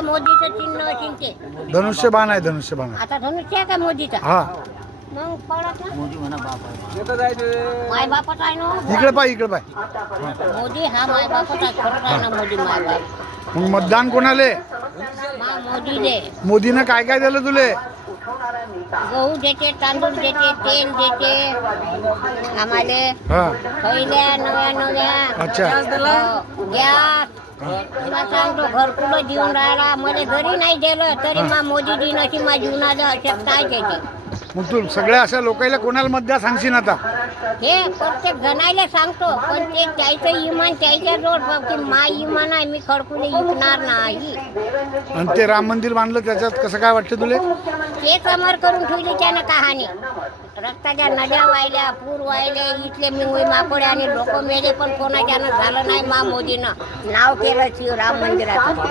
ते मोदीचं चिन्ह असेल ते. धनुष्यबाण आहे, धनुष्यबाण आहे. आता धनुष्य आहे का मोदीचा? हा, मग पडत ना माय बापच आहे ना. इकडे पाय, इकडे पाय. मोदी हा माय बापच आहे, खरंच आहे ना मोदी माय बाप. मग मतदान कोणाले? मा मोदी दे. मोदीनं काय काय दिलं तुले? गहू देते, तांदूळ देते, तेल देते आम्हाला, हा, खैल्या नव्या अच्छा. गॅस. तुला सांगतो घरकुलं देऊन राहिला, मला घरी नाही दिलं तरी मा मोदी दिन अशी मा जीवनाचं अशक्त काय देते. मग तू सगळ्या अशा लोकांना कोणाला मतदार सांगशील आता? हे प्रत्येक जणायला सांगतो, पण ते त्याचं इमान त्याच्या जोड की मा इमान आहे, मी खडकुले विकणार नाही. आणि ते राम मंदिर बांधलं त्याच्यात कसं काय वाटतं तुले? ते समर करून ठेवली त्यानं कहाणी. रक्ताच्या नद्या वाहिल्या, पूर वाहिले, इथले मिंगळी माकोडे आणि लोक मेले, पण कोणाच्यानं झालं नाही. मा मोदीनं नाव केलं शिव राम मंदिराचं.